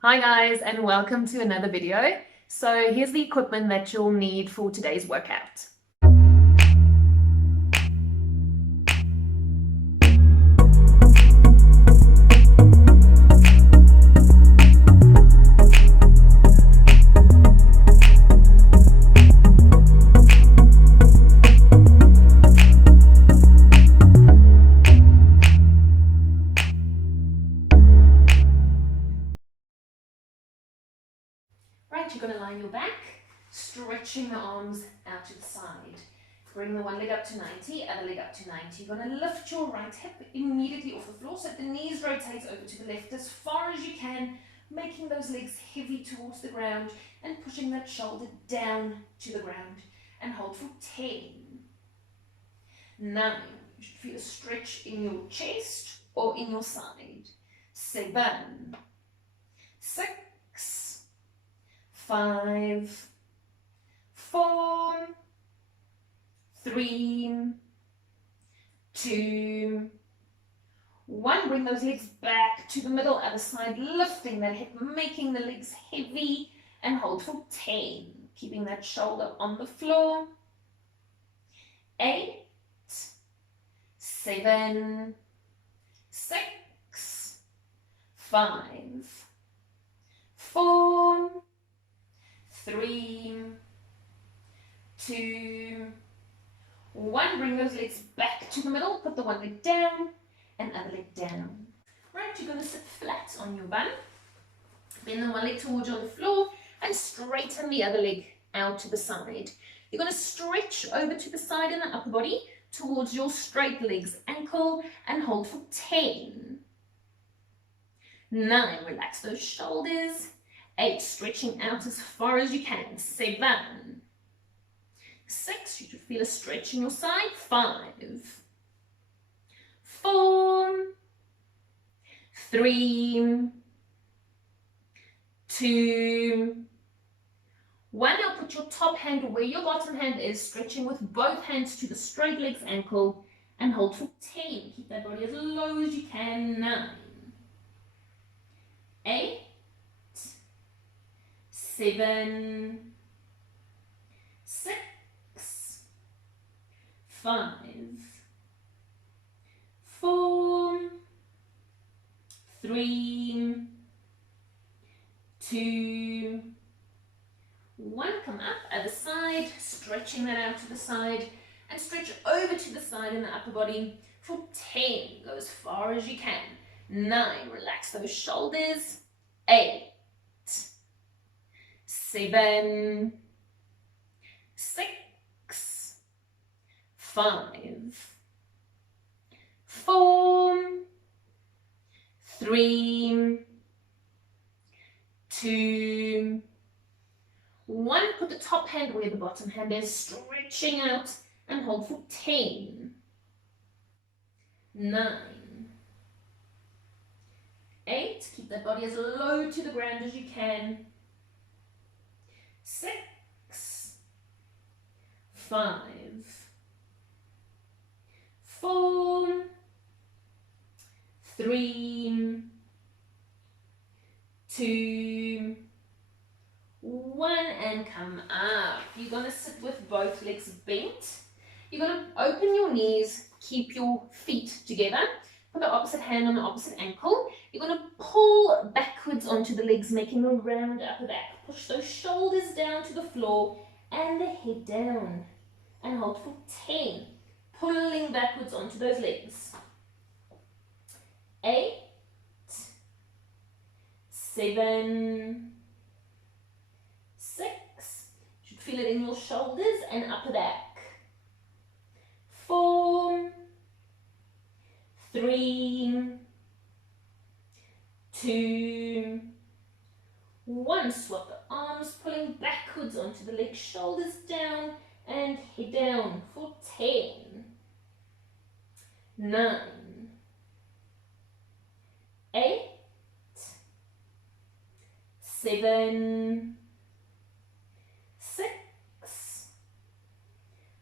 Hi guys, and welcome to another video. So here's the equipment that you'll need for today's workout. Right, you're going to lie on your back, stretching the arms out to the side. Bring the one leg up to 90, other leg up to 90. You're going to lift your right hip immediately off the floor so that the knees rotate over to the left as far as you can, making those legs heavy towards the ground and pushing that shoulder down to the ground. And hold for 10, 9. You should feel a stretch in your chest or in your side. 7, 6, 5, 4, 3, 2, 1. Bring those legs back to the middle, other side, lifting that hip, making the legs heavy, and hold for 10. Keeping that shoulder on the floor. 8, 7, 6, 5, 4, 3, 2, 1. Bring those legs back to the middle. Put the one leg down and other leg down. Right, you're going to sit flat on your bum. Bend the one leg towards you on the floor and straighten the other leg out to the side. You're going to stretch over to the side in the upper body towards your straight leg's ankle and hold for 10. 9, relax those shoulders. 8, stretching out as far as you can. 7, 6, you should feel a stretch in your side. 5, 4, 3, 2, 1. Now put your top hand where your bottom hand is, stretching with both hands to the straight leg's ankle and hold for 10. Keep that body as low as you can. 9, 8, 7, 6, 5, 4, 3, 2, 1. Come up, other side, stretching that out to the side and stretch over to the side in the upper body for 10. Go as far as you can. 9, relax those shoulders. 8, 7, 6, 5, 4, 3, 2, 1. Put the top hand where the bottom hand is, stretching out and hold for 10. 9, 8. Keep that body as low to the ground as you can. 6, 5, 4, 3, 2, 1, and come up. You're going to sit with both legs bent. You're going to open your knees, keep your feet together. Put the opposite hand on the opposite ankle. You're going to pull backwards onto the legs, making a round upper back. Push those shoulders down to the floor and the head down. And hold for 10. Pulling backwards onto those legs. 8, 7, 6. You should feel it in your shoulders and upper back. 4, 3, 2, 1. Swap the arms, pulling backwards onto the legs, shoulders down and head down for 10. 9, 8, 7, 6,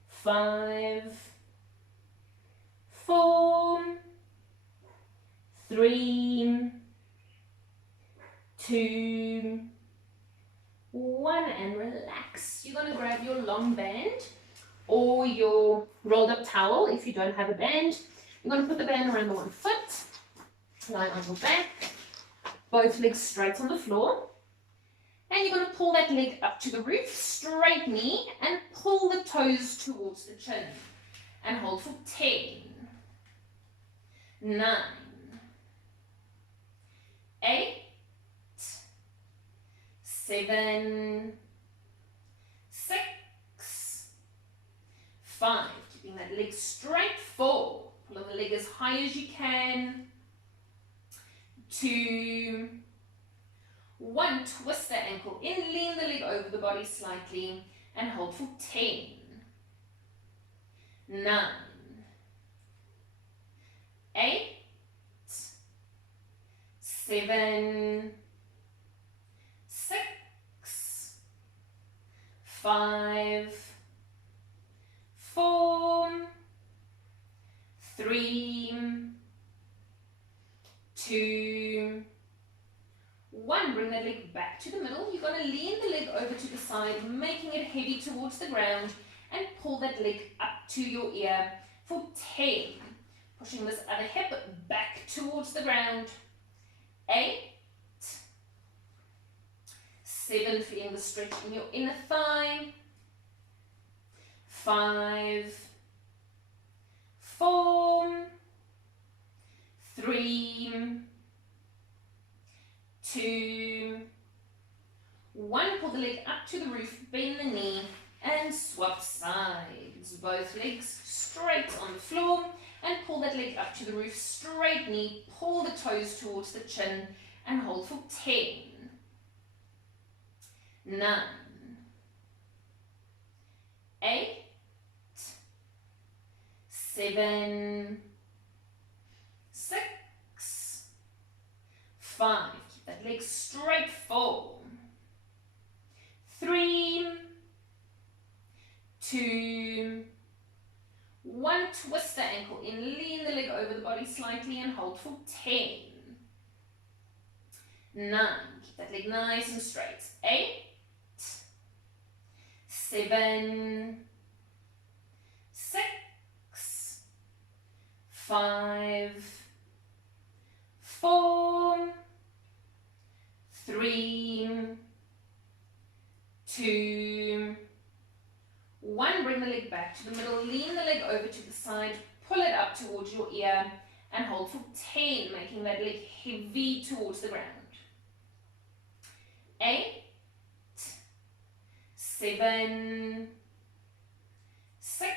5, 4, 3, 2, 1, and relax. You're going to grab your long band or your rolled up towel if you don't have a band. You're going to put the band around the one foot, lie on your back, both legs straight on the floor. And you're going to pull that leg up to the roof, straight knee, and pull the toes towards the chin. And hold for 10, 9, 8, 7, 6, 5. Keeping that leg straight, 4. Pull the leg as high as you can. 2, 1. Twist the ankle in, lean the leg over the body slightly, and hold for 10, 9, 8, 7, 6, 5, 4, 3, 2, 1. Bring that leg back to the middle. You're going to lean the leg over to the side, making it heavy towards the ground, and pull that leg up to your ear for 10. Pushing this other hip back towards the ground. 8, 7. Feeling the stretch in your inner thigh. 5, 4, 3, 2, 1. Pull the leg up to the roof, bend the knee, and swap sides. Both legs straight on the floor, and pull that leg up to the roof, straight knee, pull the toes towards the chin, and hold for 10, 9, 8, 7, 6, 5. Keep that leg straight, 4, 3, 2, 1. Twist the ankle in, lean the leg over the body slightly, and hold for 10, 9. Keep that leg nice and straight. 8, 7, 6, 5, 4, 3, 2, 1. Bring the leg back to the middle, lean the leg over to the side, pull it up towards your ear, and hold for 10, making that leg heavy towards the ground. 8, 7, 6,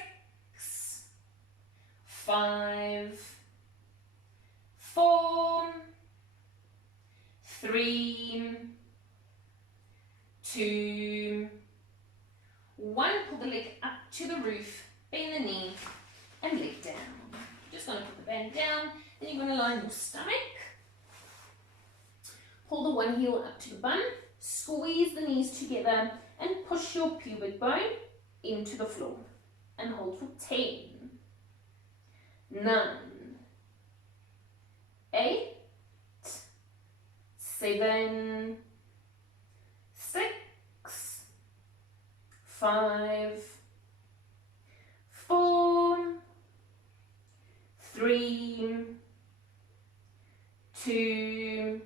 5, 4, 3, 2, 1. Pull the leg up to the roof, bend the knee, and leg down. Just going to put the band down, then you're going to lie on your stomach. Pull the one heel up to the bum, squeeze the knees together, and push your pubic bone into the floor. And hold for 10, 9, 8, 7, 6, 5, 4, 3, 2,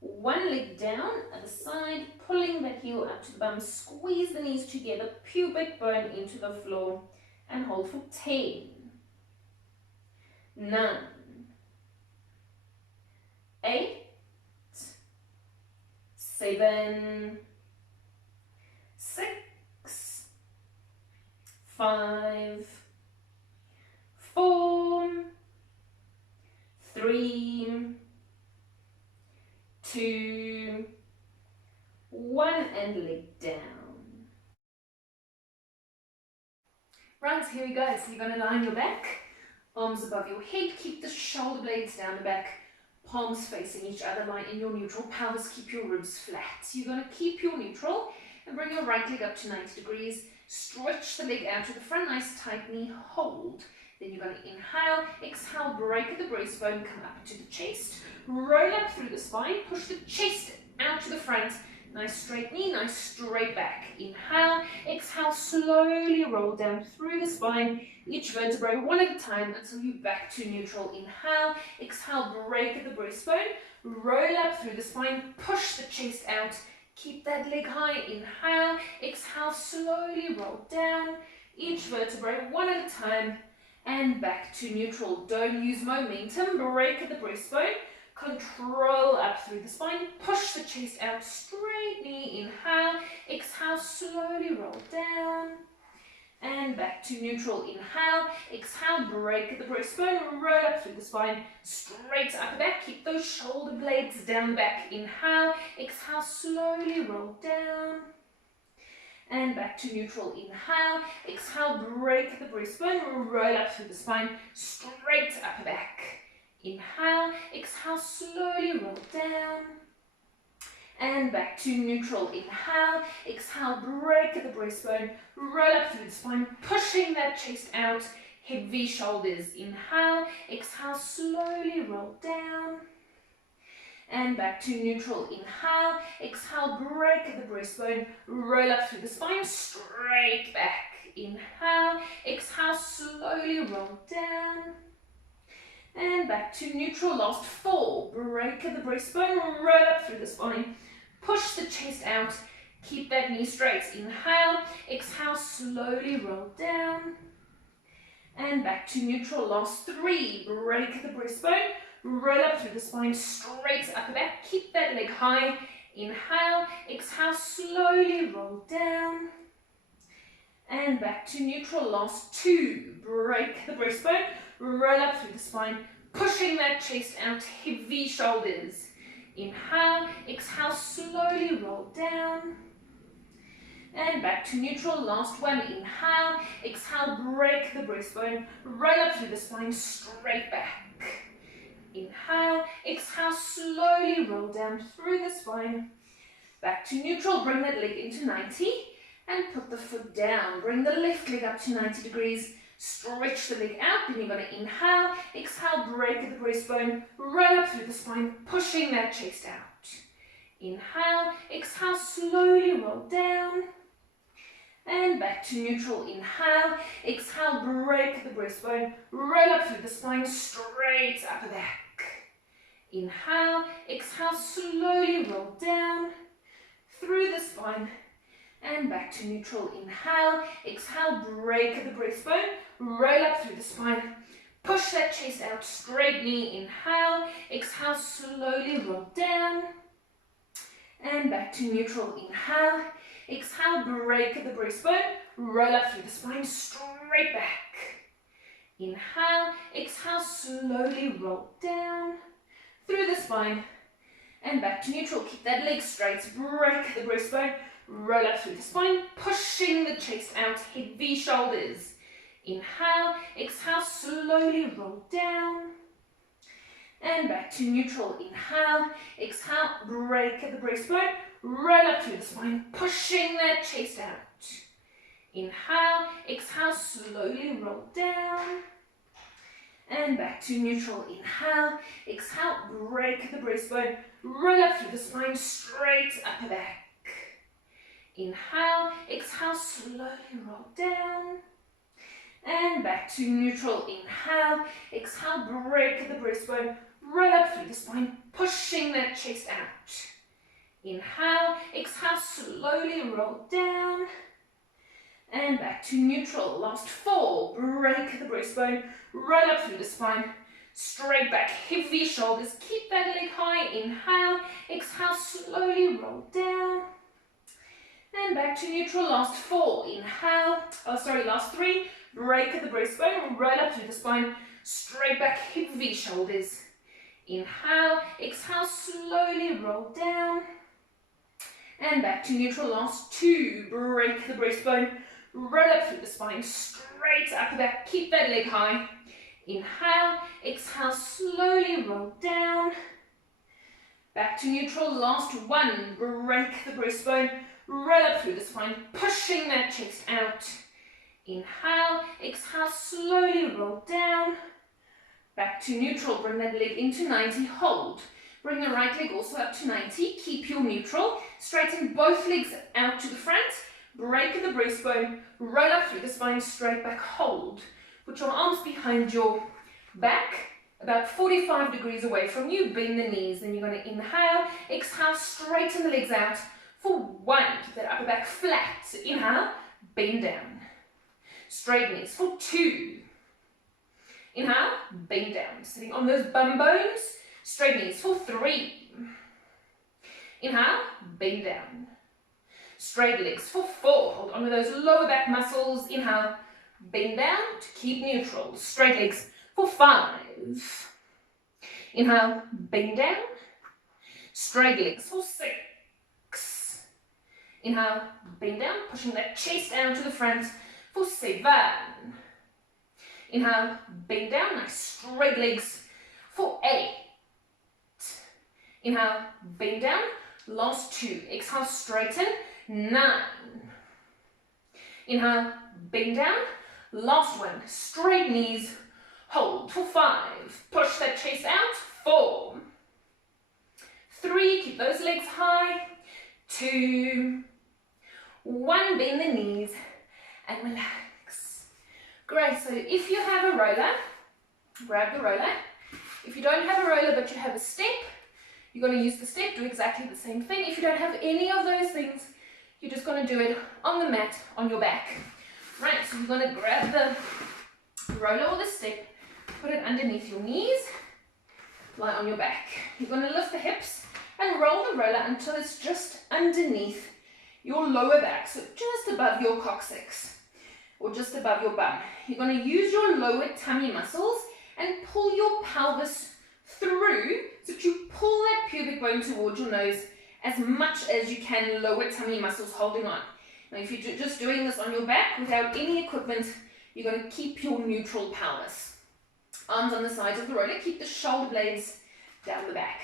1. Leg down, other side, pulling that heel up to the bum, squeeze the knees together, pubic bone into the floor, and hold for 10, 9, 8, 7, 6, 5, 4, 3, 2, 1, and leg down. Right, here we go. So you're going to lie on your back, arms above your head, keep the shoulder blades down the back, palms facing each other, lie in your neutral, pelvis, keep your ribs flat. So you're going to keep your neutral and bring your right leg up to 90 degrees, stretch the leg out to the front, nice tight knee, hold. Then you're going to inhale, exhale, break at the breastbone, come up to the chest, roll up through the spine, push the chest out to the front, nice straight knee, nice straight back. Inhale, exhale, slowly roll down through the spine, each vertebrae one at a time until you're back to neutral. Inhale, exhale, break at the breastbone, roll up through the spine, push the chest out, keep that leg high. Inhale, exhale, slowly roll down, each vertebrae one at a time, and back to neutral. Don't use momentum, break at the breastbone, control up through the spine, push the chest out, straight knee, inhale, exhale, slowly roll down, and back to neutral. Inhale, exhale, break at the breastbone, roll up through the spine, straight upper back, keep those shoulder blades down the back. Inhale, exhale, slowly roll down, and back to neutral. Inhale, exhale, break the breastbone, roll up through the spine, straight upper back. Inhale, exhale, slowly roll down, and back to neutral. Inhale, exhale, break the breastbone, roll up through the spine, pushing that chest out, heavy shoulders. Inhale, exhale, slowly roll down, and back to neutral. Inhale, exhale, break the breastbone, roll up through the spine, straight back. Inhale, exhale, slowly roll down, and back to neutral. Last 4, break the breastbone, roll up through the spine, push the chest out, keep that knee straight. Inhale, exhale, slowly roll down, and back to neutral. Last 3, break the breastbone, roll up through the spine, straight upper back, keep that leg high. Inhale, exhale, slowly roll down, and back to neutral. Last 2, break the breastbone, roll up through the spine, pushing that chest out, heavy shoulders. Inhale, exhale, slowly roll down, and back to neutral. Last 1, inhale, exhale, break the breastbone, roll up through the spine, straight back. Inhale, exhale, slowly roll down through the spine, back to neutral. Bring that leg into 90 and put the foot down. Bring the left leg up to 90 degrees, stretch the leg out. Then you're going to inhale, exhale, break the breastbone, roll up through the spine, pushing that chest out. Inhale, exhale, slowly roll down, and back to neutral. Inhale, exhale, break the breastbone, roll up through the spine, straight upper back. Inhale, exhale, slowly roll down through the spine and back to neutral. Inhale, exhale, break the breastbone, roll up through the spine, push that chest out, straight knee. Inhale, exhale, slowly roll down and back to neutral. Inhale, exhale, break the breastbone, roll up through the spine, straight back. Inhale, exhale, slowly roll down through the spine and back to neutral. Keep that leg straight, break the breastbone, roll up through the spine, pushing the chest out, heavy shoulders. Inhale, exhale, slowly roll down and back to neutral. Inhale, exhale, break the breastbone, roll up through the spine, pushing that chest out. Inhale, exhale, slowly roll down and back to neutral. Inhale, exhale, break the breastbone, roll up through the spine, straight upper back. Inhale, exhale, slowly roll down and back to neutral. Inhale, exhale, break the breastbone, roll up through the spine, pushing that chest out. Inhale, exhale, slowly roll down and back to neutral. Last 4, break the breastbone, roll up through the spine, straight back, heavy shoulders, keep that leg high. Inhale, exhale, slowly roll down and back to neutral. Last 4, last 3, break the breastbone, roll up through the spine, straight back, heavy shoulders. Inhale, exhale, slowly roll down and back to neutral. Last 2, break the breastbone, roll up through the spine, straight upper back, keep that leg high. Inhale, exhale, slowly roll down, back to neutral. Last 1, break the breastbone, roll up through the spine, pushing that chest out. Inhale, exhale, slowly roll down. Back to neutral, bring that leg into 90, hold. Bring the right leg also up to 90, keep your neutral. Straighten both legs out to the front, break the breastbone, roll up through the spine, straight back, hold. Put your arms behind your back, about 45 degrees away from you, bend the knees. Then you're going to inhale, exhale, straighten the legs out for 1. Keep that upper back flat. So inhale, bend down. Straight knees for 2. Inhale, bend down. Sitting on those bum bones. Straight knees for 3. Inhale, bend down. Straight legs for 4. Hold on to those lower back muscles. Inhale, bend down to keep neutral. Straight legs for 5. Inhale, bend down. Straight legs for 6. Inhale, bend down, pushing that chest down to the front for 7. Inhale, bend down, nice straight legs for 8. Inhale, bend down, last 2. Exhale, straighten, 9. Inhale, bend down, last 1. Straight knees, hold for 5. Push that chest out, 4. 3, keep those legs high, 2. 1, bend the knees and relax. Great, so if you have a roller, grab the roller. If you don't have a roller but you have a step, you're going to use the step, do exactly the same thing. If you don't have any of those things, you're just going to do it on the mat, on your back. Right, so you're going to grab the roller or the step, put it underneath your knees, lie on your back. You're going to lift the hips and roll the roller until it's just underneath your lower back, so just above your coccyx or just above your bum. You're going to use your lower tummy muscles and pull your pelvis through so that you pull that pubic bone towards your nose as much as you can, lower tummy muscles holding on. Now if you're just doing this on your back without any equipment, you're going to keep your neutral pelvis. Arms on the sides of the roller, keep the shoulder blades down the back.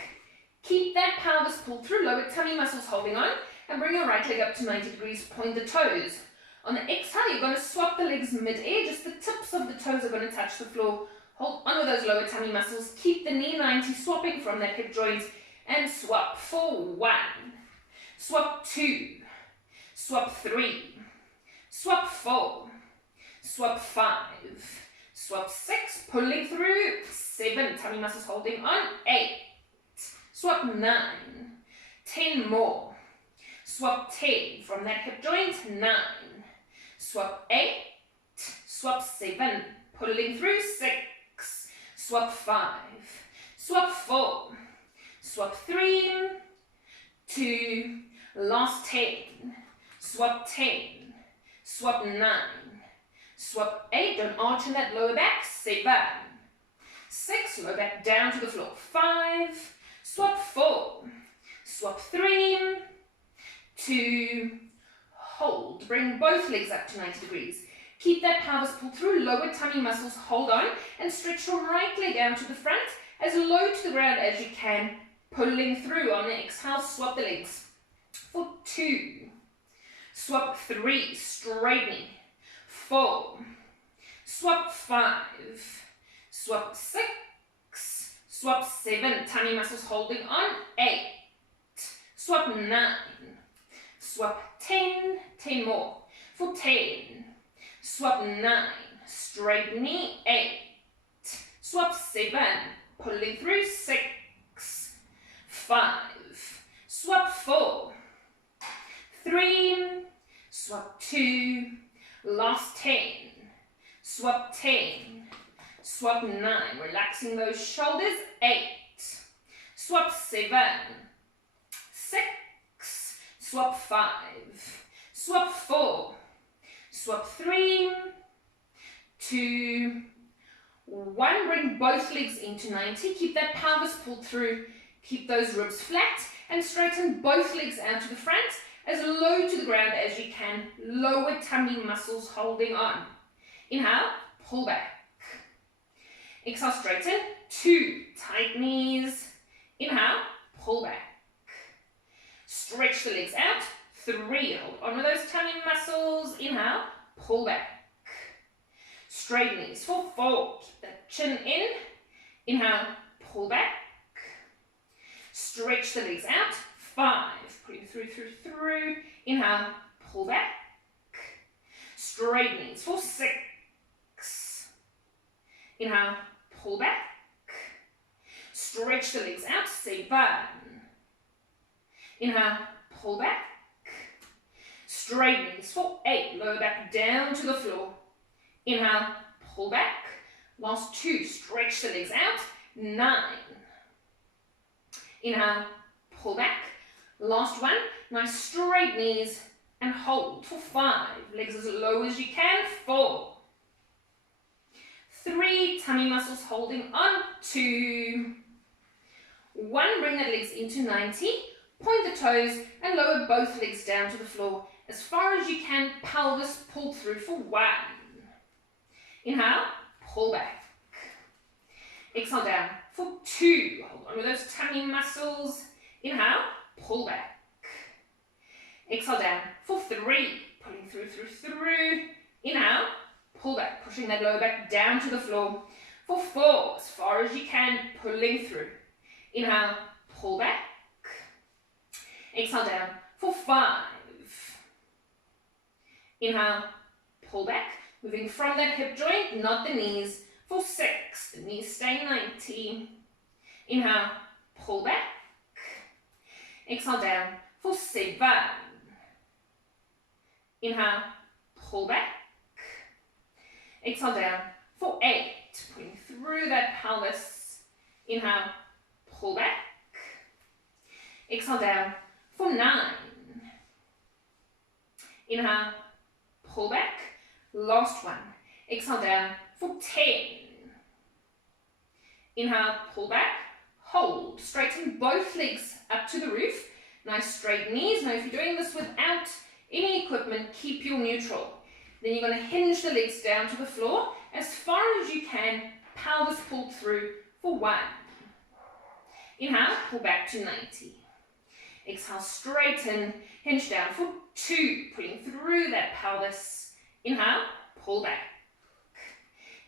Keep that pelvis pulled through, lower tummy muscles holding on, and bring your right leg up to 90 degrees, point the toes. On the exhale, you're going to swap the legs mid-air, just the tips of the toes are going to touch the floor. Hold on with those lower tummy muscles, keep the knee 90, swapping from that hip joint, and swap for 1, swap 2, swap 3, swap 4, swap 5, swap 6, pulling through, 7, tummy muscles holding on, 8, swap 9, 10 more, swap 10 from that hip joint, 9, swap 8, swap 7, pulling through, 6, swap 5, swap 4, swap 3, 2, last 10, swap 10, swap 9, swap 8, don't arch in that lower back, 7, 6, lower back down to the floor, 5, swap 4, swap 3, 2, hold, bring both legs up to 90 degrees. Keep that pelvis pulled through, lower tummy muscles hold on, and stretch your right leg out to the front, as low to the ground as you can, pulling through. On the exhale, swap the legs for 2, swap 3, straight knee, 4, swap 5, swap 6, swap 7, tummy muscles holding on, 8, swap 9, swap 10, 10 more, for 10, swap 9, straight knee, 8, swap 7, pulling through, 6, 5, swap 4, 3, swap 2, last 10, swap 10, swap 9, relaxing those shoulders, 8, swap 7, 6, swap 5, swap 4, swap 3, 2, 1, bring both legs into 90, keep that pelvis pulled through, keep those ribs flat, and straighten both legs out to the front, as low to the ground as you can, lower tummy muscles holding on. Inhale, pull back. Exhale, straighten, 2, tight knees. Inhale, pull back. Stretch the legs out, 3, hold on with those tummy muscles. Inhale, pull back. straight knees for 4. Keep that chin in. Inhale, pull back. Stretch the legs out. 5. Pulling through. Inhale, pull back. Straight knees for 6. Inhale, pull back. Stretch the legs out. 7. Inhale, pull back. Straight knees for 8. Lower back down to the floor. Inhale, pull back. Last 2. Stretch the legs out. 9. Inhale, pull back. Last 1. Nice straight knees and hold for 5. Legs as low as you can. 4. 3. Tummy muscles holding on. 2. 1. Bring the legs into 90. Point the toes and lower both legs down to the floor. As far as you can, pelvis pulled through for 1. Inhale, pull back. Exhale down for 2. Hold on with those tummy muscles. Inhale, pull back. Exhale down for 3. Pulling through. Inhale, pull back. Pushing that lower back down to the floor. For 4. As far as you can, pulling through. Inhale, pull back. Exhale down for 5. Inhale, pull back. Moving from that hip joint, not the knees. For 6. The knees stay 90. Inhale, pull back. Exhale down for 7. Inhale, pull back. Exhale down for 8. Pulling through that pelvis. Inhale, pull back. Exhale down for 9. Inhale, pull back. Last 1. Exhale down for 10. Inhale, pull back. Hold. Straighten both legs up to the roof. Nice straight knees. Now if you're doing this without any equipment, keep your neutral. Then you're going to hinge the legs down to the floor as far as you can. Pelvis pulled through for 1. Inhale, pull back to 90. Exhale, straighten, hinge down for 2. Pulling through that pelvis. Inhale, pull back.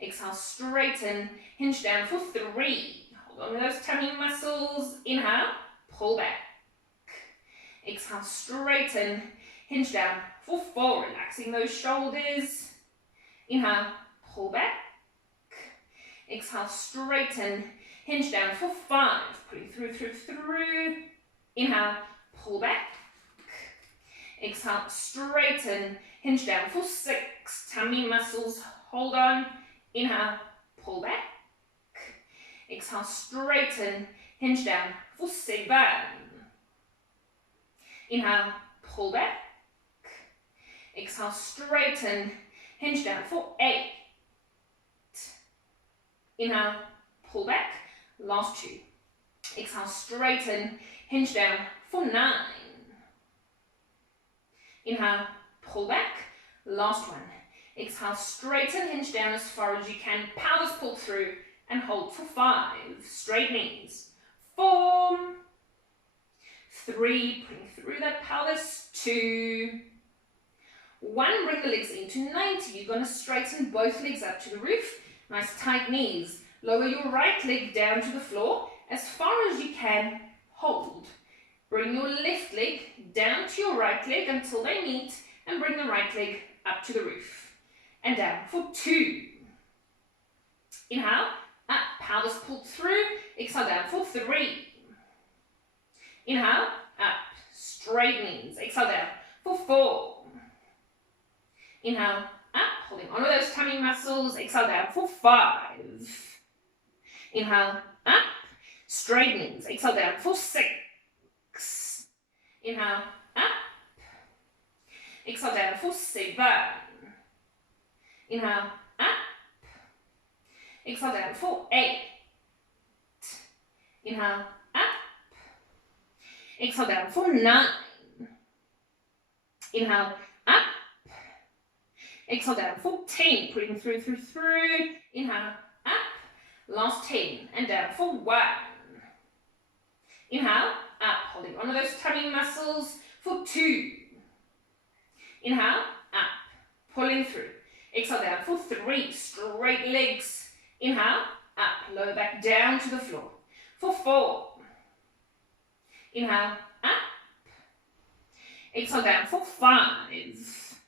Exhale, straighten, hinge down for 3. Hold on with those tummy muscles. Inhale, pull back. Exhale, straighten, hinge down for 4. Relaxing those shoulders. Inhale, pull back. Exhale, straighten, hinge down for 5. Pulling through. Inhale, pull back. Exhale, straighten, hinge down for 6. Tummy muscles, hold on. Inhale, pull back. Exhale, straighten, hinge down for 7. Inhale, pull back. Exhale, straighten, hinge down for 8. Inhale, pull back. Last 2. Exhale, straighten, hinge down for 9. Inhale, pull back. Last 1. Exhale, straighten, hinge down as far as you can. Pelvis pull through and hold for 5. Straight knees. 4. 3. Pulling through that pelvis. 2. 1. Bring the legs into 90. You're going to straighten both legs up to the roof. Nice tight knees. Lower your right leg down to the floor as far as you can. Hold. Bring your left leg down to your right leg until they meet and bring the right leg up to the roof. And down for 2. Inhale, up, pelvis pulled through. Exhale down for 3. Inhale, up, straight knees. Exhale down for 4. Inhale, up, holding on to those tummy muscles. Exhale down for 5. Inhale, up, straight knees. Exhale down for 6. Inhale, up. Exhale down for 7. Inhale, up. Exhale down for 8. Inhale, up. Exhale down for 9. Inhale, up. Exhale down for 10. Putting through. Inhale, up. Last 10. And down for 1. Inhale, up. Holding on to those tummy muscles for 2. Inhale, up. Pulling through. Exhale down for 3, straight legs. Inhale, up, lower back down to the floor. For 4, inhale, up. Exhale down for 5.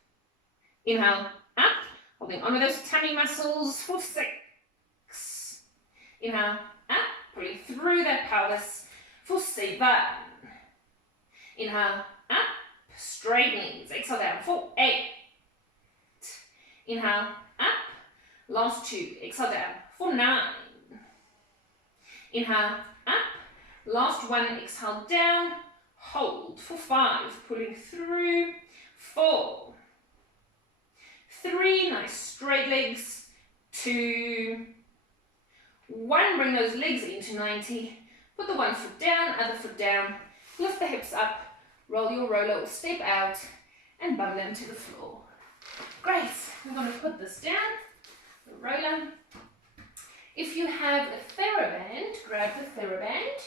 Inhale, up. Holding on to those tummy muscles for 6. Inhale, up. Pulling through that pelvis for 7. Inhale, up. Straight knees. Exhale down for 8. Inhale, up. Last 2. Exhale down for 9. Inhale, up. Last 1. Exhale down. Hold for 5. Pulling through. 4. 3. Nice straight legs. 2. 1. Bring those legs into 90. Put the one foot down, other foot down. Lift the hips up. Roll your roller or step out and bum them to the floor. Great. We're going to put this down. The roller. If you have a TheraBand, grab the TheraBand.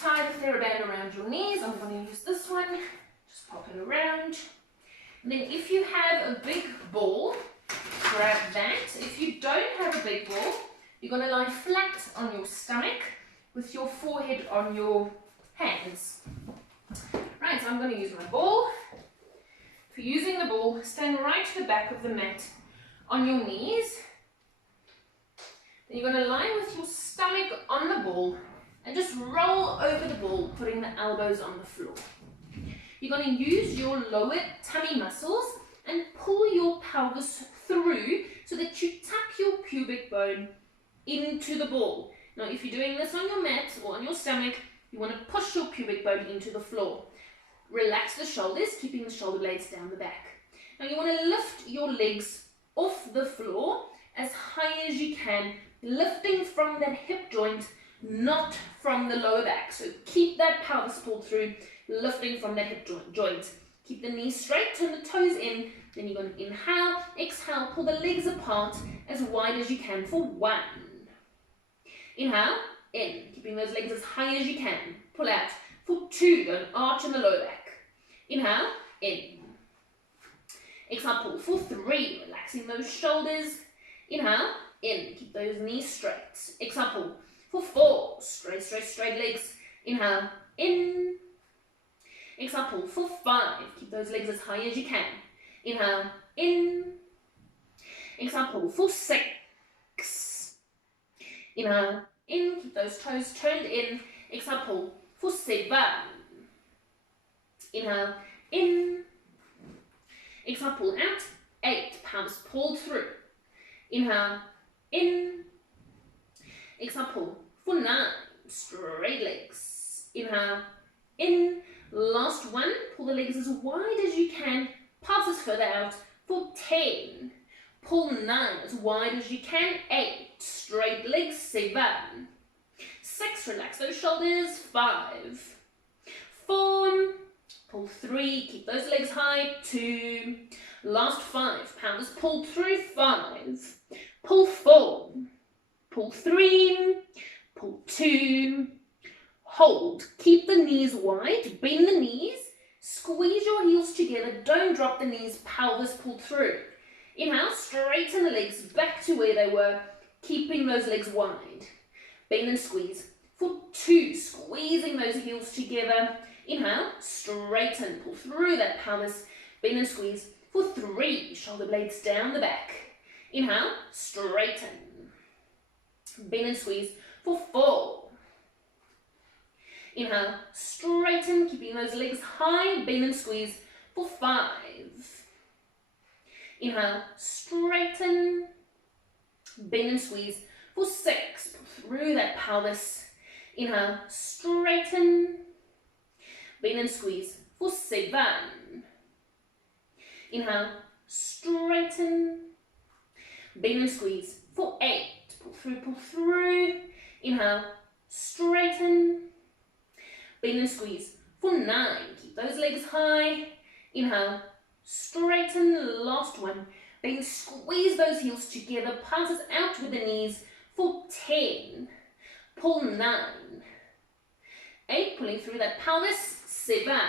Tie the TheraBand around your knees. I'm going to use this one. Just pop it around. And then if you have a big ball, grab that. If you don't have a big ball, you're going to lie flat on your stomach with your forehead on your hands. Right, so I'm going to use my ball. For using the ball, stand right to the back of the mat on your knees. Then you're going to lie with your stomach on the ball and just roll over the ball, putting the elbows on the floor. You're going to use your lower tummy muscles and pull your pelvis through so that you tuck your pubic bone into the ball. Now, if you're doing this on your mat or on your stomach, you want to push your pubic bone into the floor. Relax the shoulders, keeping the shoulder blades down the back. Now, you want to lift your legs off the floor as high as you can, lifting from that hip joint, not from the lower back. So keep that pelvis pulled through, lifting from that hip joint. Keep the knees straight, turn the toes in. Then you're going to inhale, exhale, pull the legs apart as wide as you can for 1. Inhale, in, keeping those legs as high as you can. Pull out for 2, don't arch in the lower back. Inhale, in. Exhale, pull for 3, relaxing those shoulders. Inhale, in, keep those knees straight. Exhale, pull for 4, straight legs. Inhale, in. Exhale, pull for 5, keep those legs as high as you can. Inhale, in. Exhale, pull for 6. Inhale, in, keep those toes turned in. Exhale, pull for 7. Inhale, in. Exhale, pull out. 8, palms pulled through. Inhale, in. Exhale, pull for 9, straight legs. Inhale, in. Last 1, pull the legs as wide as you can. Passes further out for 10. Pull 9 as wide as you can. 8, straight legs. 7. 6, relax those shoulders. 5. 4, pull 3, keep those legs high. 2. Last 5, palms pulled through. 5. Pull 4. Pull 3. Pull 2. Hold. Keep the knees wide. Bend the knees. Squeeze your heels together. Don't drop the knees. Pelvis pulled through. Inhale, straighten the legs back to where they were, keeping those legs wide. Bend and squeeze. For 2, squeezing those heels together. Inhale, straighten, pull through that pelvis. Bend and squeeze. For 3, shoulder blades down the back. Inhale, straighten. Bend and squeeze. For 4. Inhale, straighten, keeping those legs high. Bend and squeeze. For 5. Inhale, straighten, bend and squeeze for 6. Pull through that pelvis. Inhale, straighten, bend and squeeze for 7. Inhale, straighten, bend and squeeze for 8. Pull through. Inhale, straighten, bend and squeeze for 9. Keep those legs high. Inhale, straighten, last 1. Then squeeze those heels together, passes out with the knees for 10. Pull 9. 8, pulling through that pelvis. 7.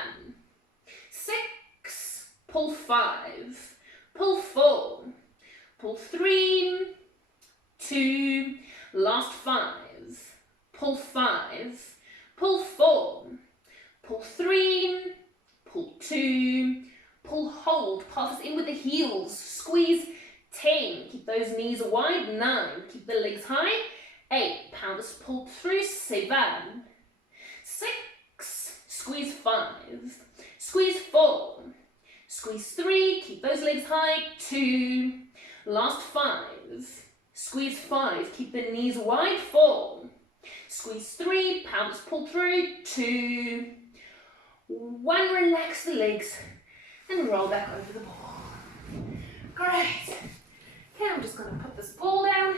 6, pull 5. pull 4, pull 3, 2, last 5, pull 5, pull 4, pull 3, pull 2, pull, hold, pass in with the heels, squeeze, 10, keep those knees wide, 9, keep the legs high, 8, pound this pull through, 7, 6, squeeze 5, squeeze 4, squeeze 3, keep those legs high, 2, last 5, squeeze 5, keep the knees wide, 4, squeeze 3, pound this pull through, 2, 1, relax the legs, and roll back over the ball. Great. Okay, I'm just going to put this ball down.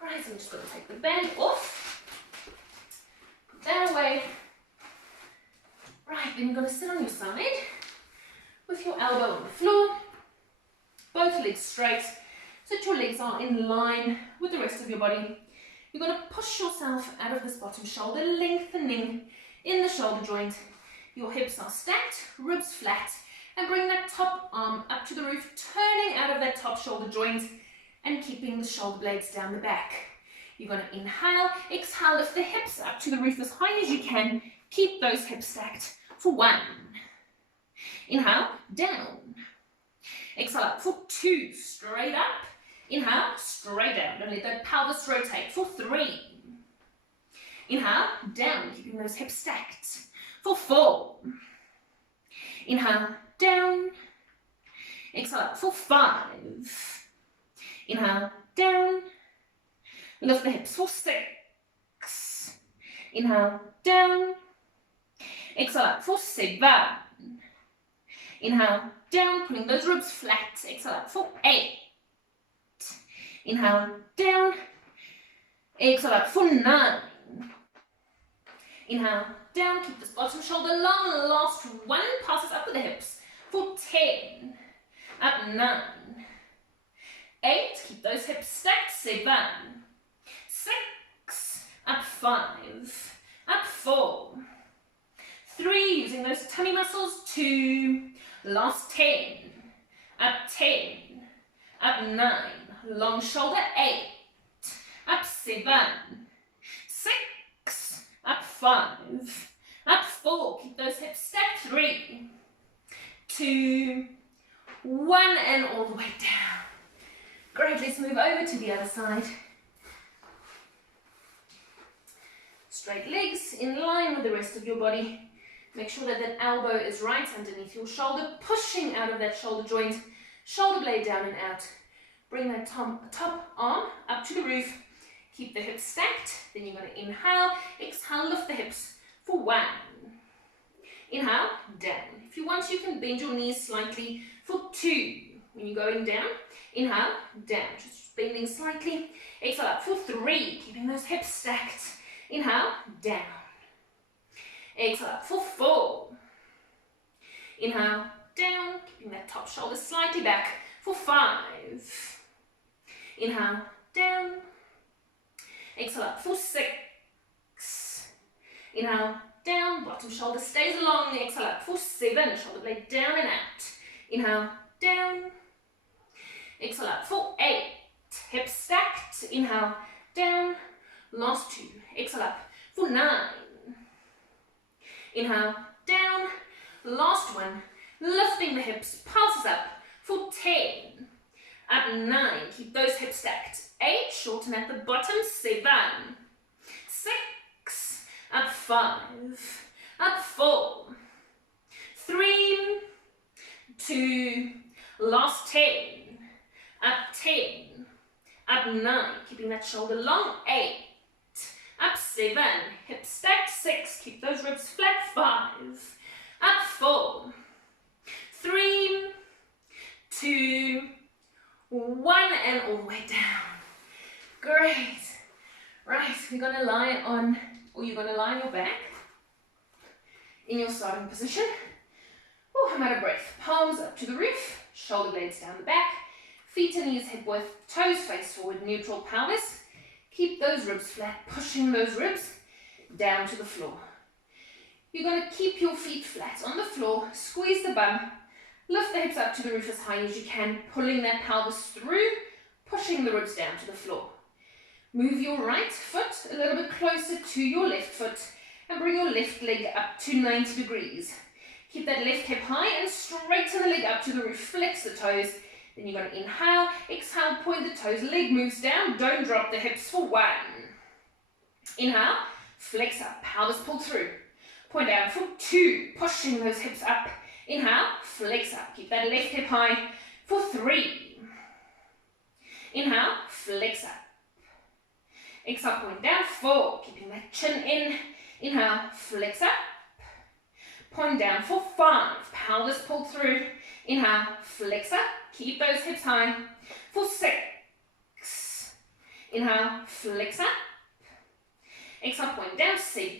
Right, so I'm just going to take the band off. Put that away. Right, then you're going to sit on your side with your elbow on the floor. Both legs straight, so that your legs are in line with the rest of your body. You're going to push yourself out of this bottom shoulder, lengthening in the shoulder joint. Your hips are stacked, ribs flat, and bring that top arm up to the roof, turning out of that top shoulder joint and keeping the shoulder blades down the back. You're going to inhale, exhale, lift the hips up to the roof as high as you can. Keep those hips stacked for 1. Inhale, down. Exhale up for 2, straight up. Inhale, straight down. Don't let that pelvis rotate for 3. Inhale, down, keeping those hips stacked for 4. Inhale, down. Exhale up for 5. Inhale, down. Lift the hips for 6. Inhale, down. Exhale up for 7. Inhale, down, pulling those ribs flat. Exhale up for 8. Inhale, down. Exhale up for 9. Inhale, down, keep this bottom shoulder long. Last 1, passes up with the hips for 10. Up 9. 8, keep those hips stacked. 7. 6. Up 5. Up 4. 3, using those tummy muscles. 2. Last 10. Up 10. Up 9. Long shoulder. 8. Up 7. 6. Up 5. Up 4. Keep those hips stacked. 3. 2. 1, and all the way down. Great, let's move over to the other side. Straight legs in line with the rest of your body. Make sure that that elbow is right underneath your shoulder, pushing out of that shoulder joint, shoulder blade down and out. Bring that top arm up to the roof. Keep the hips stacked. Then you're going to inhale, exhale, lift the hips for 1. Inhale, down. If you want, you can bend your knees slightly for 2. When you're going down, inhale, down. Just bending slightly. Exhale up for 3, keeping those hips stacked. Inhale, down. Exhale up for 4. Inhale, down, keeping that top shoulder slightly back for 5. Inhale, down. Exhale up for 6. Inhale, down, bottom shoulder stays along. Exhale up for 7, shoulder blade down and out. Inhale, down. Exhale up for 8, hips stacked. Inhale, down. Last 2, exhale up for 9. Inhale, down. Last 1, lifting the hips, pulses up for 10. Up 9, keep those hips stacked. 8, shorten at the bottom. 7. 6. Up 5. Up 4. 3. 2. Last 10. Up 10. Up 9, keeping that shoulder long. 8. Up 7, hips stacked. 6, keep those ribs flat. 5. Up 4. 3. 2. 1, and all the way down. Great. Right, we're going to lie on, or you're going to lie on your back in your starting position. Oh, I'm out of breath. Palms up to the roof, shoulder blades down the back, feet and knees hip width, toes face forward, neutral pelvis. Keep those ribs flat, pushing those ribs down to the floor. You're going to keep your feet flat on the floor, squeeze the bum, Lift the hips up to the roof as high as you can, pulling that pelvis through, pushing the ribs down to the floor. Move your right foot a little bit closer to your left foot and bring your left leg up to 90 degrees. Keep that left hip high and straighten the leg up to the roof. Flex the toes. Then you're going to inhale, exhale, point the toes, leg moves down. Don't drop the hips for 1. Inhale, flex up, pelvis pull through. Point down for 2, pushing those hips up. Inhale, flex up, keep that left hip high for 3. Inhale, flex up. Exhale, point down, 4, keeping that chin in. Inhale, flex up. Point down for 5, pelvis pull through. Inhale, flex up, keep those hips high for 6. Inhale, flex up. Exhale, point down, 7.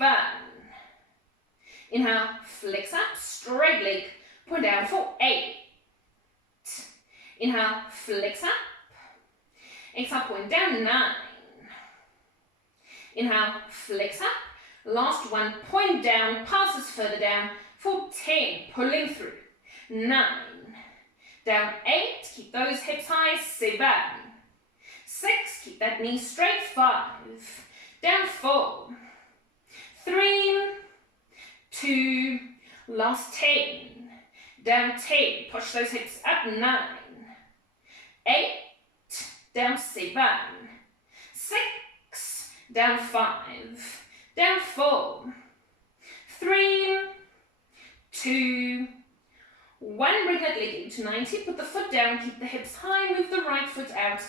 Inhale, flex up, straight leg, point down for 8. Inhale, flex up. Exhale, point down, 9. Inhale, flex up. Last one, point down, passes further down for 10, pulling through. 9. Down 8, keep those hips high, 7. 6, keep that knee straight, 5. Down 4. 3. 2, last 10, down 10, push those hips up, 9, 8, down 7, 6, down 5, down 4, 3, 2, 1, bring that leg into 90, put the foot down, keep the hips high, move the right foot out,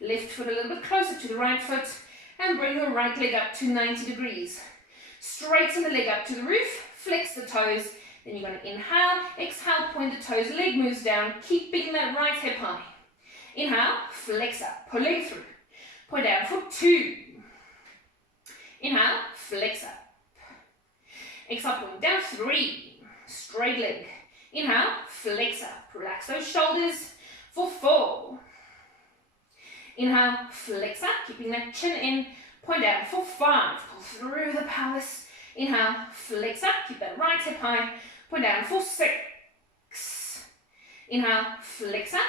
left foot a little bit closer to the right foot, and bring the right leg up to 90 degrees. Straighten the leg up to the roof, flex the toes, then you're going to inhale, exhale, point the toes, leg moves down, keeping that right hip high. Inhale, flex up, pulling through, point down for 2. Inhale, flex up. Exhale, point down, 3, straight leg. Inhale, flex up, relax those shoulders for 4. Inhale, flex up, keeping that chin in, point down for 5, pull through the pelvis. Inhale, flex up, keep that right hip high, point down for 6. Inhale, flex up.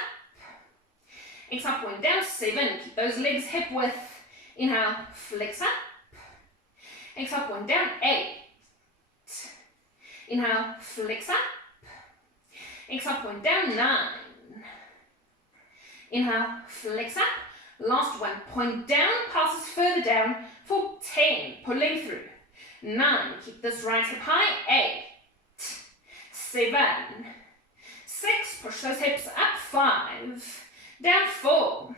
Exhale, point down, 7, keep those legs hip width. Inhale, flex up. Exhale, point down, 8. Inhale, flex up. Exhale, point down, 9. Inhale, flex up. Last one, point down, passes further down for 10, pulling through. 9, keep this right hip high, 8, 7, 6, push those hips up, 5, down 4,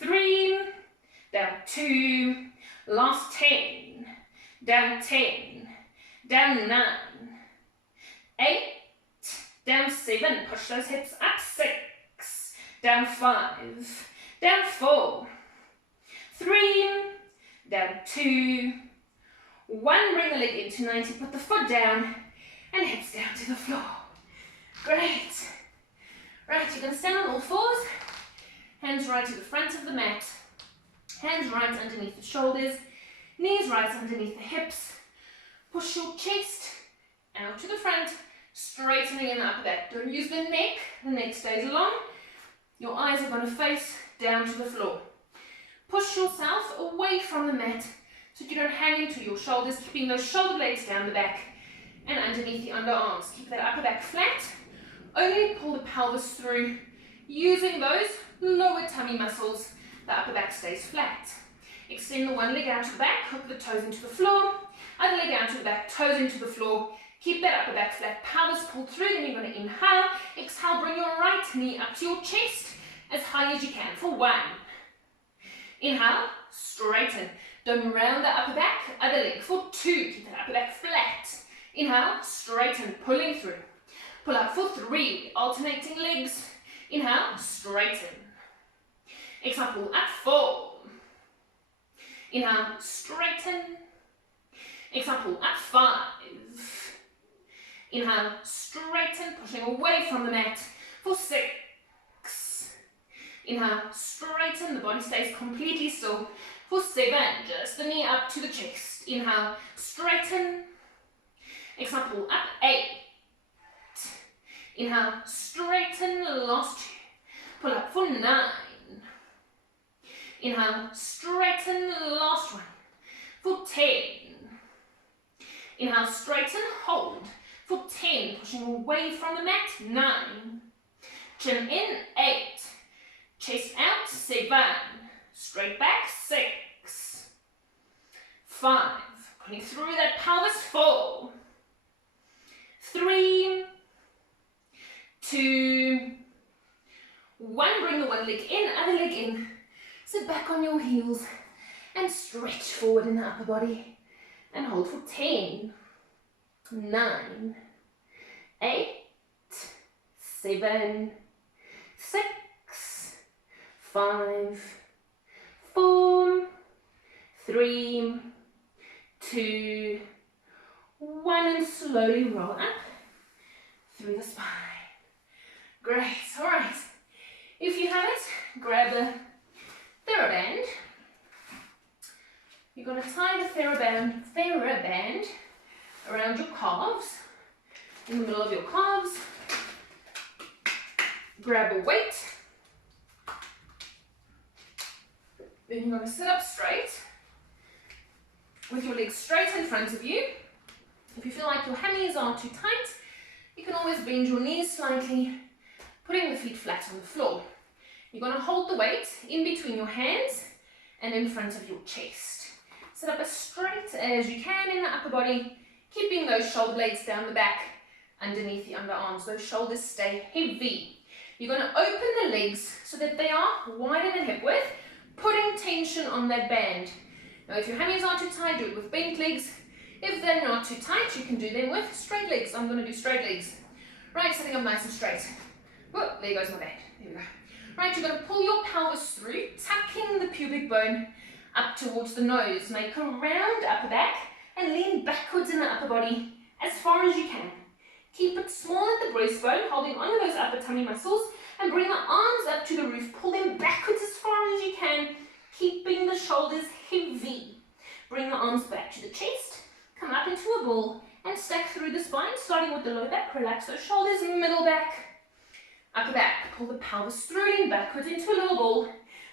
3, down 2, last 10, down 10, down 9, 8, down 7, push those hips up, 6, down 5, down 4, 3, down 2, 1, bring the leg into 90, put the foot down and hips down to the floor. Great. Right, you're going to stand on all fours, hands right to the front of the mat, hands right underneath the shoulders, knees right underneath the hips, push your chest out to the front, straightening in the upper back. Don't use the neck stays long, your eyes are going to face down to the floor. Push yourself away from the mat so you don't hang into your shoulders, keeping those shoulder blades down the back and underneath the underarms. Keep that upper back flat. Only pull the pelvis through. Using those lower tummy muscles, the upper back stays flat. Extend the one leg out to the back, hook the toes into the floor. Other leg out to the back, toes into the floor. Keep that upper back flat, pelvis pulled through. Then you're going to inhale. Exhale, bring your right knee up to your chest as high as you can for 1. Inhale, straighten. Don't round the upper back, other leg for 2. Keep that upper back flat. Inhale, straighten, pulling through. Pull up for 3, alternating legs. Inhale, straighten. Exhale, pull up 4. Inhale, straighten. Exhale, pull up 5. Inhale, straighten, pushing away from the mat for 6. Inhale, straighten, the body stays completely still for 7. Just the knee up to the chest. Inhale, straighten. Exhale, pull up 8. Inhale, straighten, last 2. Pull up for 9. Inhale, straighten, last 1. For 10. Inhale, straighten, hold. For 10, pushing away from the mat, 9. Chin in, 8. Chest out, 7. Straight back, 6. 5. Pulling through that pelvis, 4. 3. 2. 1. Bring the one leg in, other leg in. Sit back on your heels and stretch forward in the upper body. And hold for 10. 9. 8. 7. 6. 5. 4. 3. 2. 1. And slowly roll up through the spine. Great. All right. If you have it, grab the TheraBand. You're going to tie the TheraBand around your calves, in the middle of your calves. Grab a weight. Then you're going to sit up straight with your legs straight in front of you. If you feel like your hammies are too tight, you can always bend your knees slightly, putting the feet flat on the floor. You're going to hold the weight in between your hands and in front of your chest. Sit up as straight as you can in the upper body, keeping those shoulder blades down the back, underneath the underarms. Those shoulders stay heavy. You're going to open the legs so that they are wider than hip width, putting tension on that band. Now, if your hammies are too tight, do it with bent legs. If they're not too tight, you can do them with straight legs. I'm going to do straight legs. Right, sitting up nice and straight. Whoop, there goes my band. There we go. Right, you're going to pull your pelvis through, tucking the pubic bone up towards the nose. Make a round upper back and lean backwards in the upper body as far as you can. Keep it small at the breastbone, holding onto those upper tummy muscles, and bring the arms up to the roof. Pull them backwards as far as you can, keeping the shoulders heavy. Bring the arms back to the chest, come up into a ball, and stack through the spine, starting with the lower back. Relax those shoulders, middle back, upper back. Pull the pelvis through, lean backwards into a little ball.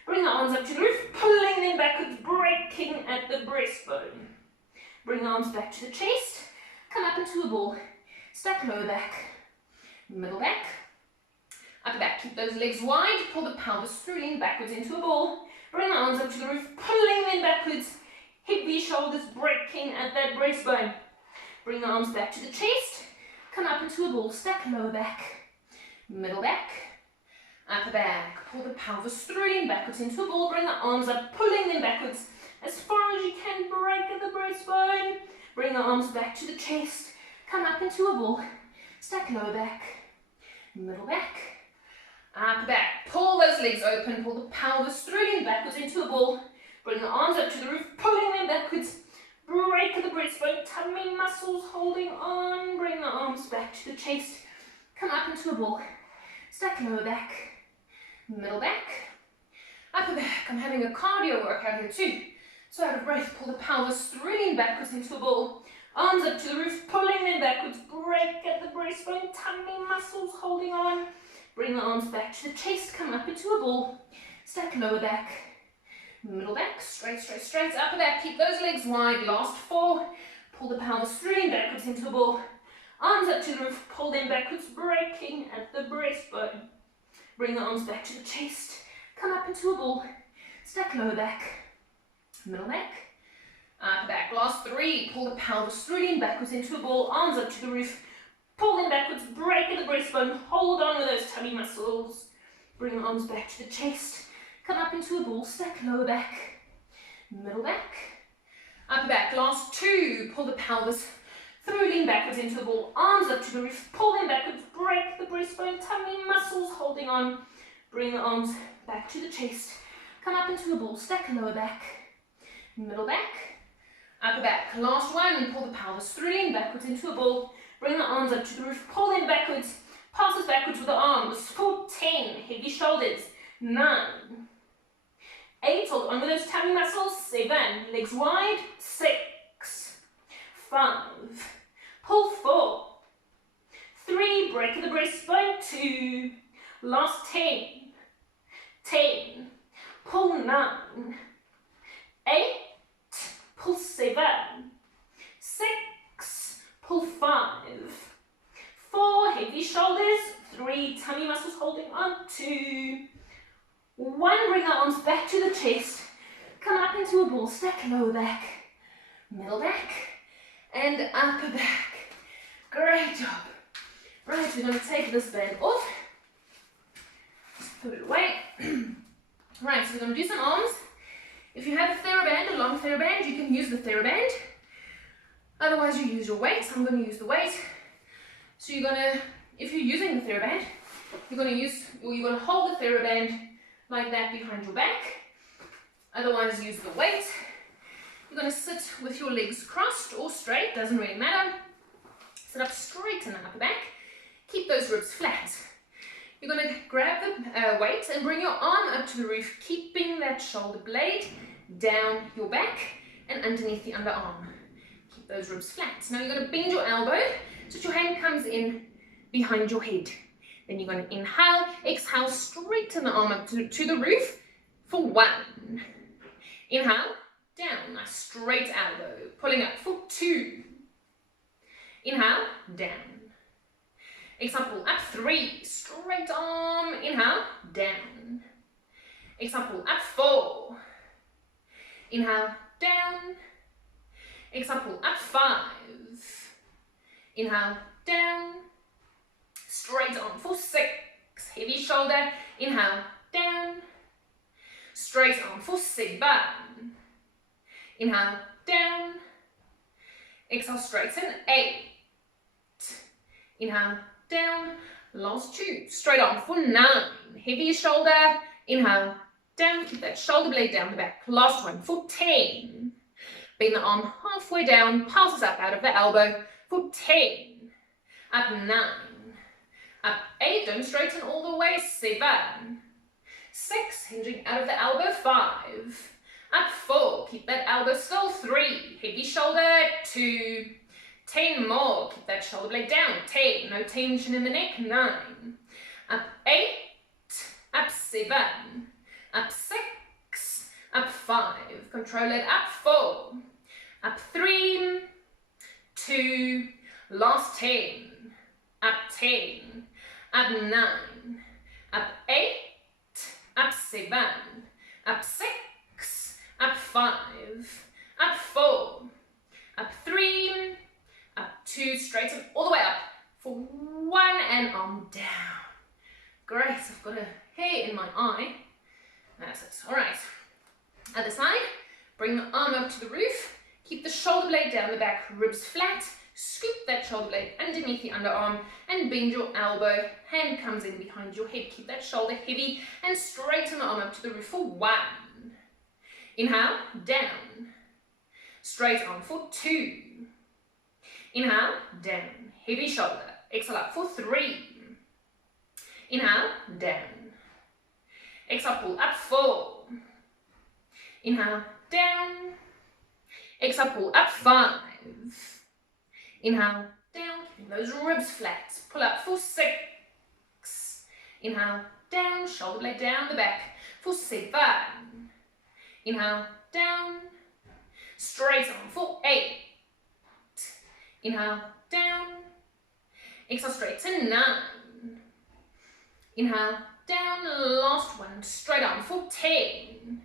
Bring the arms up to the roof, pulling them backwards, breaking at the breastbone. Bring the arms back to the chest, come up into a ball. Stack lower back, middle back, upper back. Keep those legs wide, pull the pelvis through, lean backwards into a ball. Bring the arms up to the roof, pulling them backwards, heavy shoulders breaking at that breastbone. Bring the arms back to the chest, come up into a ball. Stack lower back, middle back, upper back. Pull the pelvis through, lean backwards into a ball. Bring the arms up, pulling them backwards as far as you can, break at the breastbone. Bring the arms back to the chest, come up into a ball. Stack lower back, middle back, upper back. Pull those legs open, pull the pelvis through, lean backwards into a ball. Bring the arms up to the roof, pulling them backwards. Break at the breastbone, tummy muscles holding on. Bring the arms back to the chest, come up into a ball. Stack lower back, middle back, upper back. I'm having a cardio workout here too. So out of breath, pull the pelvis through, lean backwards into a ball. Arms up to the roof, pulling them backwards. Break at the breastbone, tummy muscles holding on. Bring the arms back to the chest, come up into a ball. Stack lower back, middle back, straight, straight, straight. Upper back, keep those legs wide. Last 4. Pull the pelvis through, lean backwards into a ball. Arms up to the roof, pull them backwards, breaking at the breastbone. Bring the arms back to the chest, come up into a ball. Stack lower back, middle back, upper back. Last 3. Pull the pelvis through, lean backwards into a ball. Arms up to the roof, pull them backwards, break at the breastbone. Hold on with those tummy muscles. Bring the arms back to the chest, come up into a ball. Stack lower back, middle back, upper back. Last 2. Pull the pelvis through, lean backwards into a ball. Arms up to the roof, pull them backwards, break the breastbone, tummy muscles holding on. Bring the arms back to the chest, come up into a ball. Stack lower back, middle back, upper back. Last 1. Pull the pelvis through, lean backwards into a ball. Bring the arms up to the roof, pull them backwards, passes backwards with the arms. For 10. Heavy shoulders. 9. 8. Hold on with those tummy muscles. 7. Legs wide. 6. 5. Pull 4. 3. Break at the breastbone. Last 10. 10. Pull 9. 8. Pull 7. 6. Pull 5. 4. Heavy shoulders. 3. Tummy muscles holding on. 2. 1. Bring the arms back to the chest. Come up into a ball stack. Lower back. Middle back. And upper back. Great job. Right, we're going to take this band off. Just put it away. Right, so we're going to do some arms. If you have a TheraBand, a long TheraBand, you can use the TheraBand. Otherwise, you use your weight. I'm going to use the weight. So you're going to, if you're using the TheraBand, you're going to hold the TheraBand like that behind your back. Otherwise, use the weight. You're going to sit with your legs crossed or straight, doesn't really matter. Sit up straight in the upper back. Keep those ribs flat. You're going to grab the weight and bring your arm up to the roof, keeping that shoulder blade down your back and underneath the underarm. Keep those ribs flat. Now you're going to bend your elbow so that your hand comes in behind your head. Then you're going to inhale, exhale, straighten the arm up to the roof for 1. Inhale, down, nice straight elbow, pulling up for 2. Inhale, down. Exhale, pull up 3, straight arm, inhale, down. Exhale, pull up 4. Inhale, down. Exhale, pull up 5. Inhale, down. Straight arm for 6, heavy shoulder, inhale, down. Straight arm for 7. Inhale, down. Exhale, straighten, 8. Inhale, down. Last 2. Straight arm for 9. Heavy shoulder, inhale, down. Keep that shoulder blade down the back. Last one for 10. Bend the arm halfway down, pulses up out of the elbow for 10. Up 9. Up 8. Don't straighten all the way. 7. 6. Hinging out of the elbow. 5. Up 4. Keep that elbow still. 3. Heavy shoulder. 2. 10 more. Keep that shoulder blade down. 10. No tension in the neck. 9. Up 8. Up 7. Up 6. Up 5. Control it. Up 4. Up 3. 2. Last 10. Up 10. Up 9. Up 8. Up 7. Up 6. Up 5. Up 4. Up 3. Up 2, straighten all the way up for 1 and arm down. Great, I've got a hair in my eye. That's it. All right. Other side, bring the arm up to the roof. Keep the shoulder blade down the back, ribs flat. Scoop that shoulder blade underneath the underarm and bend your elbow. Hand comes in behind your head. Keep that shoulder heavy and straighten the arm up to the roof for 1. Inhale, down. Straight arm for 2. Inhale, down. Heavy shoulder. Exhale up for 3. Inhale, down. Exhale, pull up 4. Inhale, down. Exhale, pull up 5. Inhale, down. Keeping those ribs flat. Pull up for 6. Inhale, down. Shoulder blade down the back for 7. Inhale, down. Straight arm for 8. Inhale, down. Exhale, straight to 9. Inhale, down. Last one, straight arm for 10.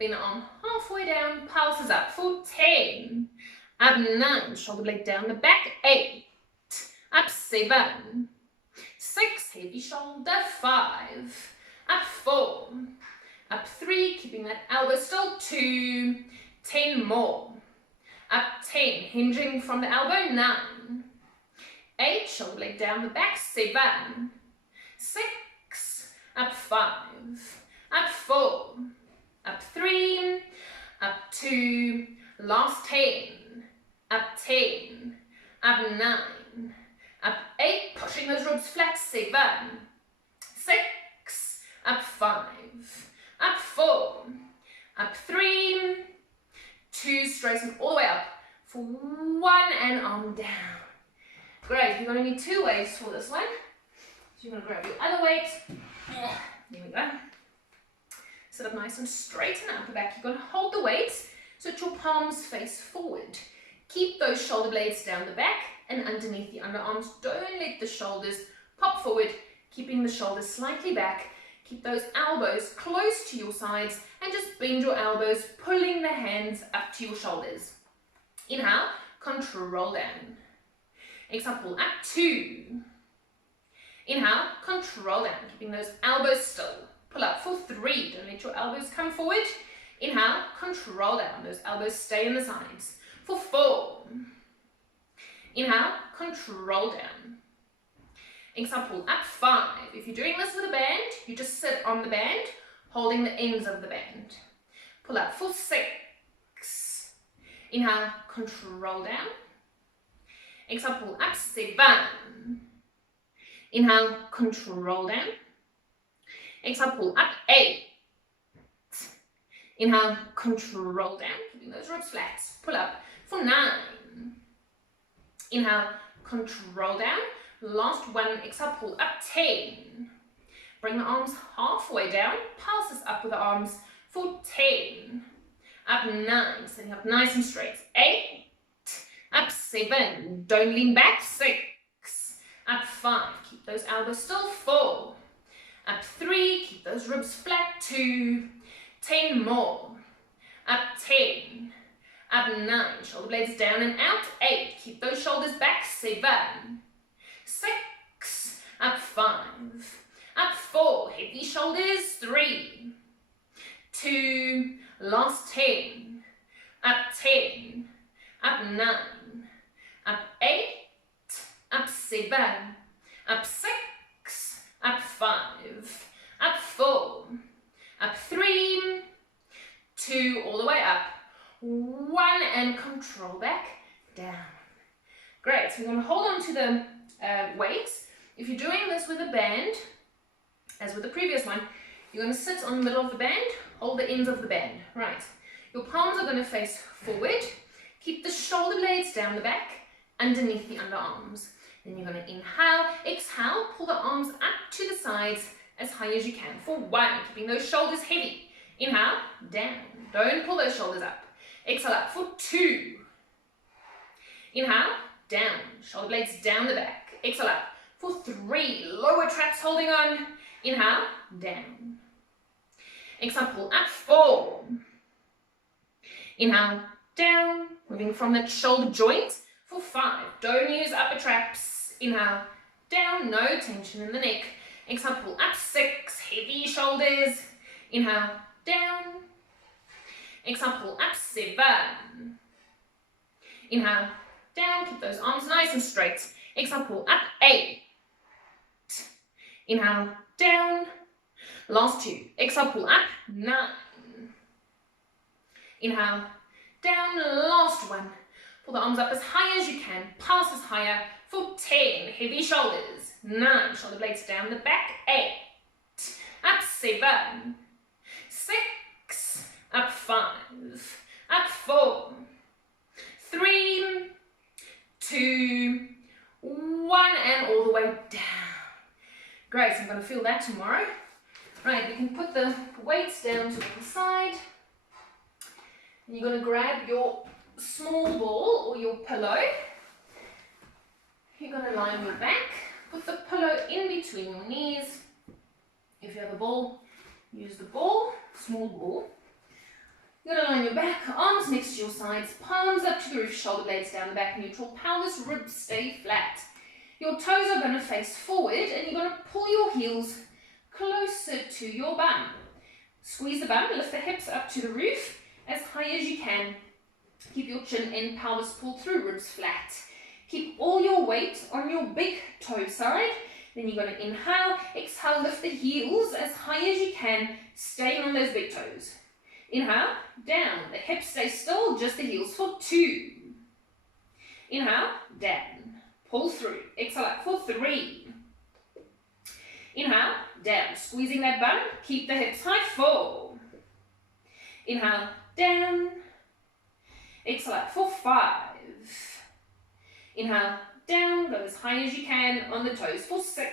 Bend the arm halfway down, pulses up for 10. Up 9, shoulder blade down the back, 8. Up 7. 6, heavy shoulder, 5. Up 4. Up 3, keeping that elbow still, 2. 10 more. Up 10, hinging from the elbow, 9. 8, shoulder blade down the back, 7. 6, up 5. Up 4. Up 3. Up 2. Last 10. Up 10. Up 9. Up 8, pushing those ribs flat, 7. 6. Up 5. Up 4. Up 3. 2, straighten all the way up for 1 and arm down. Great, you're going to need 2 waves for this one. So you're going to grab your other weight. There we go. Sit up nice and straight and out the back. You're going to hold the weight so that your palms face forward. Keep those shoulder blades down the back and underneath the underarms. Don't let the shoulders pop forward, keeping the shoulders slightly back. Keep those elbows close to your sides and just bend your elbows, pulling the hands up to your shoulders. Inhale, control down. Exhale, pull up, 2. Inhale, control down, keeping those elbows still. Pull up for 3, don't let your elbows come forward. Inhale, control down, those elbows stay in the sides. For 4. Inhale, control down. Exhale, pull up, 5. If you're doing this with a band, you just sit on the band, holding the ends of the band. Pull up for 6. Inhale, control down. Exhale, pull up, 7. Inhale, control down. Exhale, pull up, 8. Inhale, control down, keeping those ribs flat. Pull up for 9. Inhale, control down. Last one, exhale, pull up, 10. Bring the arms halfway down, pass this up with the arms for 10. Up 9, sitting up nice and straight. 8. Up 7. Don't lean back. 6. Up 5. Keep those elbows still. 4. Up 3. Keep those ribs flat. 2. 10 more. Up 10. Up 9. Shoulder blades down and out. 8. Keep those shoulders back. 7. 6. Up 5. Up 4. Heavy shoulders. 3. 2. Last 10. Up 10. Up 9. Up 8. Up 7. Up 6. Up 5. Up 4. Up 3. 2. All the way up. 1 and control back down. Great. So we're going to hold on to the weights. If you're doing this with a band, as with the previous one, you're going to sit on the middle of the band, hold the ends of the band. Right. Your palms are going to face forward. Keep the shoulder blades down the back, underneath the underarms. Then you're going to inhale, exhale, pull the arms up to the sides as high as you can. For 1, keeping those shoulders heavy. Inhale, down. Don't pull those shoulders up. Exhale up for 2. Inhale, down. Shoulder blades down the back. Exhale up for 3. Lower traps holding on. Inhale, down. Exhale, pull up. 4. Inhale, down. Moving from that shoulder joint for 5. Don't use upper traps. Inhale, down. No tension in the neck. Exhale, pull up. 6. Heavy shoulders. Inhale, down. Exhale, pull up. 7. Inhale, down. Keep those arms nice and straight. Exhale, pull up. 8. Inhale, down. Last 2. Exhale, pull up. 9. Inhale, down. Last 1. Pull the arms up as high as you can. Pass as higher for 10. Heavy shoulders. 9. Shoulder blades down the back. 8. Up 7. 6. Up 5. Up 4. 3. 2. 1. And all the way down. Great. So I'm going to feel that tomorrow. Right. You can put the weights down to one side. And you're going to grab your small ball or your pillow. You're going to lie on your back. Put the pillow in between your knees. If you have a ball, use the ball, small ball. You're going to lie on your back, arms next to your sides, palms up to the roof, shoulder blades down the back, neutral, pelvis, ribs stay flat. Your toes are going to face forward and you're going to pull your heels closer to your bum. Squeeze the bum, lift the hips up to the roof as high as you can. Keep your chin in, pelvis pulled through, ribs flat. Keep all your weight on your big toe side. Then you're going to inhale, exhale, lift the heels as high as you can, staying on those big toes. Inhale, down. The hips stay still, just the heels for 2. Inhale, down. Pull through. Exhale up for 3. Inhale, down. Squeezing that bum. Keep the hips high. 4. Inhale, down. Exhale up for 5. Inhale, down. Go as high as you can on the toes for 6.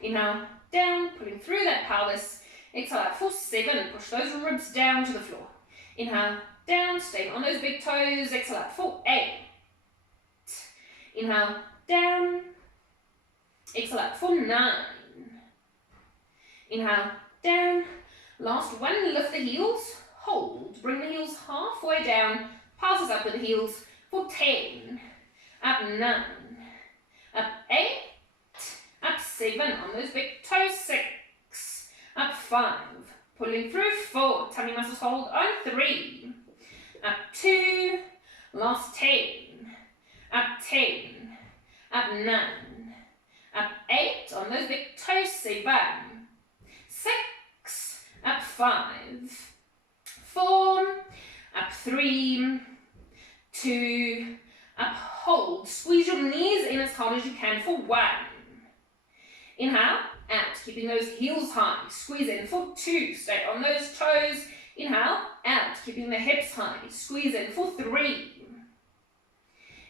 Inhale, down, pulling through that pelvis. Exhale out for 7, push those ribs down to the floor. Inhale, down, staying on those big toes. Exhale out for 8. Inhale, down. Exhale out for 9. Inhale, down. Last one, lift the heels. Hold, bring the heels halfway down. Passes up with the heels for 10. Up 9. Up 8. Up 7 on those big toes. 6. Up 5. Pulling through 4. Tummy muscles hold on 3. Up 2. Last 10. Up 10. Up 9. Up 8 on those big toes. 7. 6. Up 5. 4. Up 3. 2. Up, hold. Squeeze your knees in as hard as you can for 1. Inhale, out, keeping those heels high. Squeeze in for 2. Stay on those toes. Inhale, out, keeping the hips high. Squeeze in for 3.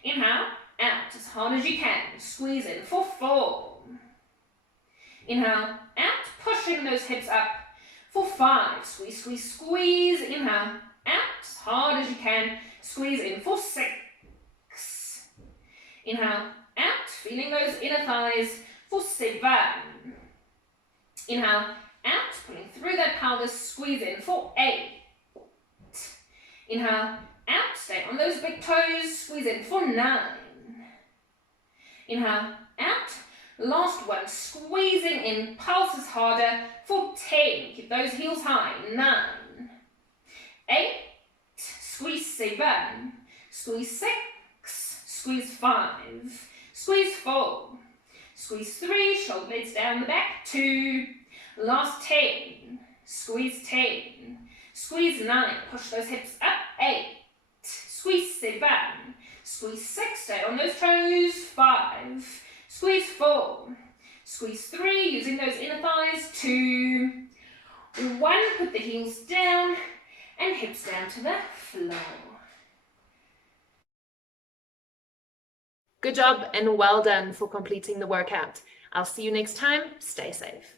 Inhale, out as hard as you can. Squeeze in for 4. Inhale, out, pushing those hips up for 5. Squeeze, squeeze, squeeze. Inhale, out as hard as you can. Squeeze in for 6. Inhale, out, feeling those inner thighs for 7. Inhale, out, pulling through that pelvis, squeeze in for 8. Inhale, out, stay on those big toes, squeeze in for 9. Inhale, out, last one, squeezing in, pulses harder for 10. Keep those heels high, 9. 8, squeeze 7, squeeze 6, squeeze 5, squeeze 4, squeeze 3, shoulder blades down the back, 2, last 10, squeeze 10, squeeze 9, push those hips up, 8, squeeze 7, squeeze 6, stay on those toes, 5, squeeze 4, squeeze 3, using those inner thighs, 2, 1, put the heels down, and hips down to the floor. Good job and well done for completing the workout. I'll see you next time. Stay safe.